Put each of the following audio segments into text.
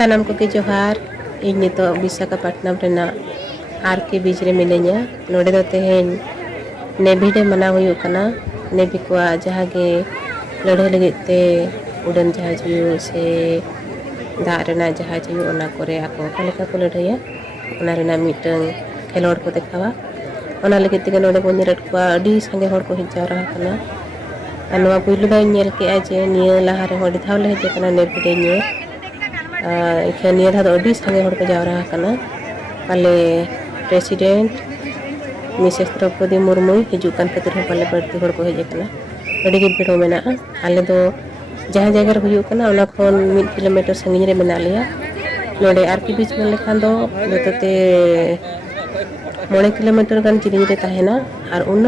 Sanam ko ki johar ᱤᱧ ᱱᱤᱛᱚᱜ ᱵᱤᱥᱟᱠᱷᱟᱯᱟᱴᱱᱟᱢ ᱨᱮᱱᱟᱜ ᱟᱨᱠᱮ ᱵᱤᱪ ᱨᱮ ᱢᱤᱱᱟᱹᱧᱟ। ᱱᱚᱰᱮ ᱫᱚ ᱛᱮᱦᱮᱧ नेवी डे मनाव हुई कना। नेवी को जहाँ के लड़ाई लगे ते उड़न जहाज हुई से दाग रेना जहाज हुई ओना करे आको कलेका को लड़ाइया ओना रेना मीटंग खेलोड़ को देखावा ओना लगे ते नोडे बो नेरट को अडी संगे हर को हिजा रहा कना। अनवा पुइलु दा नेल के जे निया लाहा रे होडी थावले हेजे कना नेवी डे निया इखे निया धा अडी संगे हर को जा रहा कना। पाले प्रेसिडेंट मिसेस द्रौपदी मुर्मू हिजू कान खातिर पाले बढ़ती हर को हेजे कना अडी गे भीड़ मेना। आले दो जहाँ जगह रे हुयु कना ओना खन 1 किलोमीटर संगिन रे मेना लिया। नोडे आरके बीच में लेखान दो जतते 9 किलोमीटर गान चिरिंग रे ताहेना और उन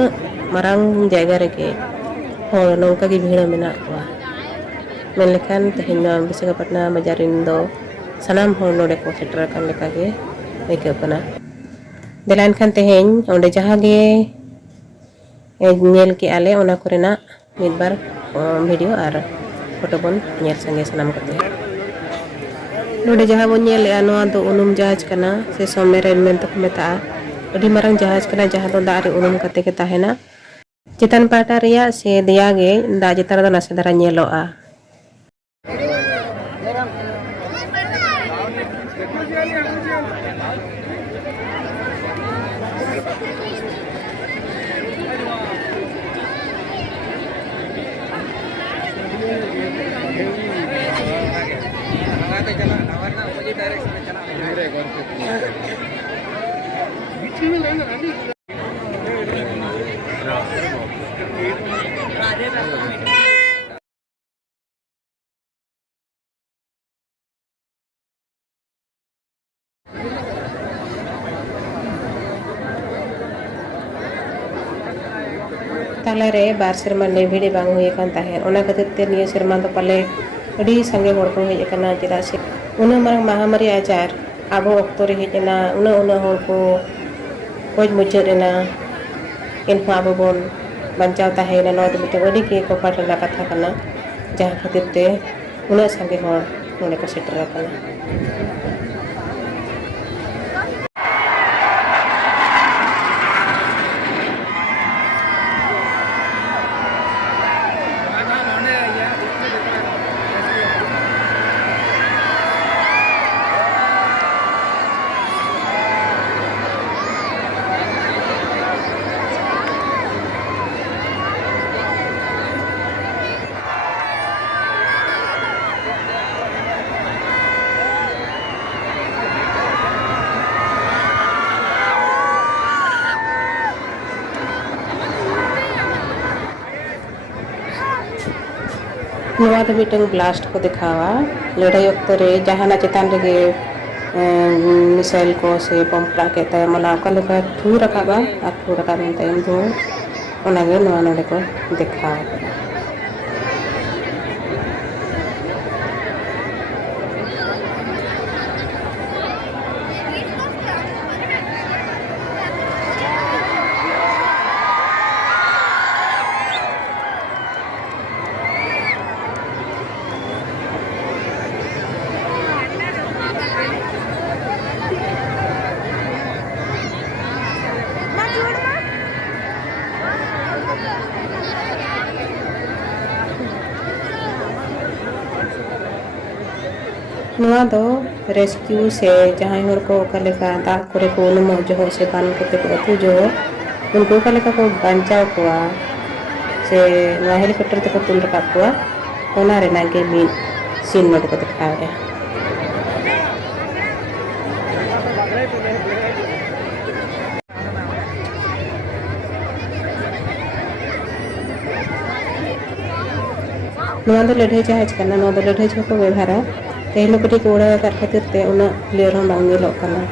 मारांग जगह रे के हर नौका गे भीड़ मेना कोआ मेन लेखान तेहेना विशाखापट्टनम बाजारिन दो सनाम हर नोडे को सेटर कान लेका गे आइका कना। देलान खान तेहेन ओंडे जहाँ गे नेल के आले ओना कोरेना मिद बार वीडियो और फोटो बन नेल संगे सनाम करते नोडे जहाँ बन नेल नोआ दो उनुम जहाज कना से सबमरीन मेन तो मेता अडी मारंग जहाज कना जहाँ दो दाग रे उनुम कते के ताहेना चितान पाटा रिया से दिया गे दा चितान दो नासे धारा नेलोआ। तालारे बार सेरमा नेवी डे बांग हुई कान ताहे ओना खातिर ते निया सेरमा तो पाले अडी संगे हर को हेज कना चेदा से उना मारंग महामारी आजार आबो अक्तो रे हेजना उना हर को कोज मुचरेना इनफा आबो बोन बंचाव ताहेना नो तो मिटे अडी के कोपाट ला कथा कना जहाँ खातिर ते उना संगे हर नोडे को सेटर कना। नवा तो मिटंग ब्लास्ट को दिखावा लड़ाई अक्तो रे जहाना चितान रे मिसाइल को से पंपड़ा के तय मला का लेका ठू रखाबा आ ठू रखा में तय दो ओना गे नवा नडे को दिखावा। नवा दो रेस्क्यू से जहाँ हर को लेका दाग करे को उनुमो जो से बान करते को अथु जो उनको लेका को बंचाव कोआ से नवा हेलीकॉप्टर ते को तुल रखा कोआ ओना रे नागे मी सीन नोट को दिखाया गया। नवा दो लड़ाई जहाज कना नवा दो लड़ाई जो को व्यवहार तेहलो कटी को उड़ा कर खातिर ते उना क्लियर हम बांग लो कना।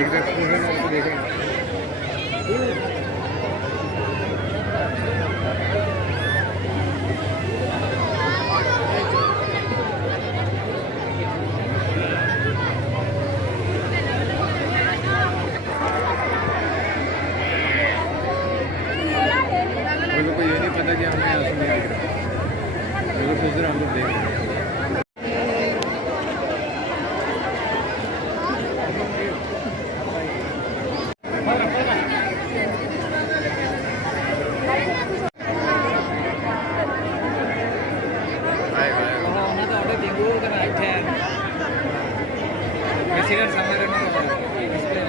एक तो एक्सप्लोजन आपको देखेंगे। मेरे को ये नहीं पता कि हमें यहाँ से नहीं दिख रहा। मेरे को सोच रहा हम लोग देख रहे हैं। President somewhere in the display.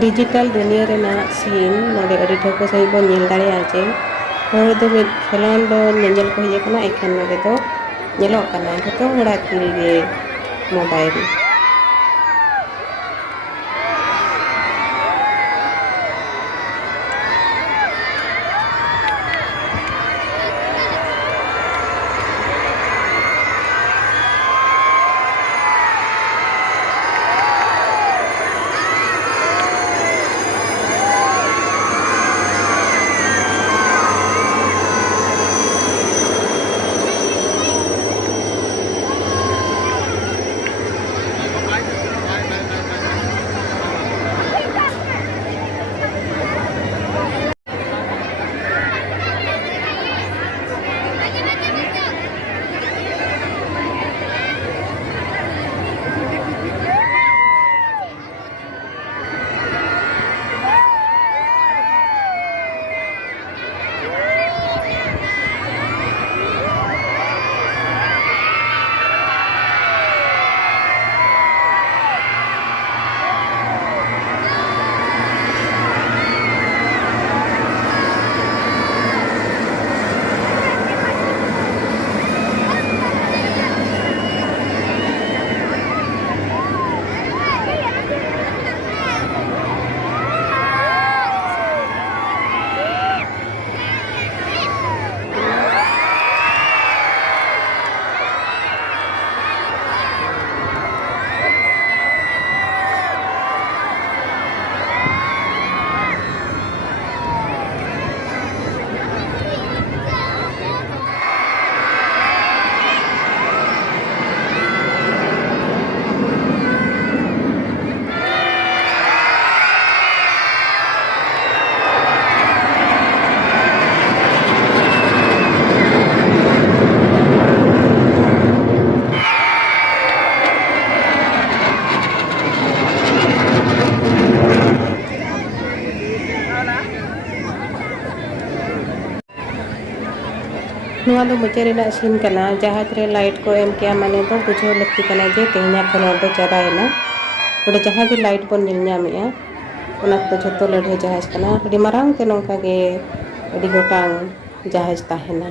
Digital दुनिया रेना सीन नोडे अड़ी ठोको सही बन नेल दाड़े आजे हर दो खेलोन दो नेंजल को हिजे कना एखन नोडे दो नेलो कना जतो होड़ा की मोबाइल ᱱᱚᱣᱟ ᱫᱚ ᱢᱩᱪᱟᱹᱫ ᱨᱮᱱᱟᱜ ᱥᱤᱱ ᱠᱟᱱᱟ ᱡᱟᱦᱟᱡ ᱨᱮ ᱞᱟइट को एम किया माने तो बुझाव लगती कना जे तेहना खेलोड दो चाबायना ओडे जहाँ गे लाइट बन ᱧᱟᱢᱮᱜᱼᱟ ᱚᱱᱟ ᱠᱚᱫᱚ ᱡᱷᱚᱛᱚ ᱞᱟᱹᱲᱦᱟᱹᱭ ᱡᱟᱦᱟᱡ ᱠᱟᱱᱟ ᱟᱹᱰᱤ ᱢᱟᱨᱟᱝ ᱛᱮ ᱱᱚᱝᱠᱟ ᱜᱮ ᱟᱹᱰᱤ ᱜᱚᱴᱟᱝ ᱡᱟᱦᱟᱡ ᱛᱟᱦᱮᱱᱟ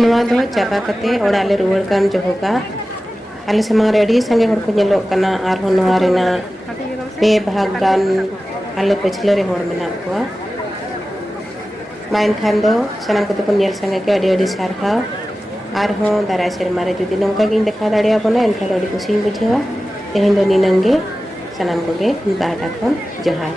ᱱᱚᱣᱟ ᱫᱚ ᱪᱟᱵᱟ ᱠᱟᱛᱮ ᱚᱲᱟᱜ ᱞᱮ ᱨᱩᱣᱟᱹᱲ ᱠᱟᱱ ᱡᱚᱦᱚᱜᱟ ᱟᱞᱮ ᱥᱟᱢᱟᱝ ᱨᱮ ᱟᱹᱰᱤ ᱥᱟᱸᱜᱮ ᱦᱚᱲ ᱠᱚ ᱧᱮᱞᱚᱜ ᱠᱟᱱᱟ ᱟᱨᱦᱚᱸ ᱱᱚᱣᱟ ᱨᱮᱱᱟᱜ ᱯᱮ ᱵᱷᱟᱜᱽ ᱜᱟᱱ ᱟᱞᱮ ᱯᱟᱹᱪᱷᱞᱟᱹ ᱨᱮ ᱦᱚᱲ ᱢᱮᱱᱟᱜ ᱠᱚᱣᱟ ᱢᱟ ᱮᱱᱠᱷᱟᱱ ᱫᱚ ᱥᱟᱱᱟᱢ ᱠᱚᱛᱮ ᱵᱚᱱ ᱧᱮᱞ ᱥᱟᱸᱜᱮ ᱠᱮᱜᱼᱟ ᱟᱹᱰᱤ ᱟᱹᱰᱤ ᱥᱟᱨᱦᱟᱣ ᱟᱨᱦᱚᱸ ᱫᱟᱨᱟᱭ ᱥᱮᱨᱢᱟ ᱨᱮ ᱡᱩᱫᱤ ᱱᱚᱝᱠᱟ ᱜᱤᱧ ᱫᱮᱠᱷᱟᱣ ᱫᱟᱲᱮᱭᱟᱵᱚᱱᱟ ᱮᱱᱠᱷᱟᱱ ᱫᱚ ᱟᱹᱰᱤ ᱠᱩᱥᱤᱧ ᱵᱩᱡᱷᱟᱹᱣᱟ ᱛᱮᱦᱮᱧ ᱫᱚ ᱱᱤᱱᱟᱹᱝ ᱜᱮ ᱥᱟᱱᱟᱢ ᱠᱚᱜᱮ ᱤᱧ ᱯᱟᱦᱴᱟ ᱠᱷᱚᱱ ᱡᱚᱦᱟᱨ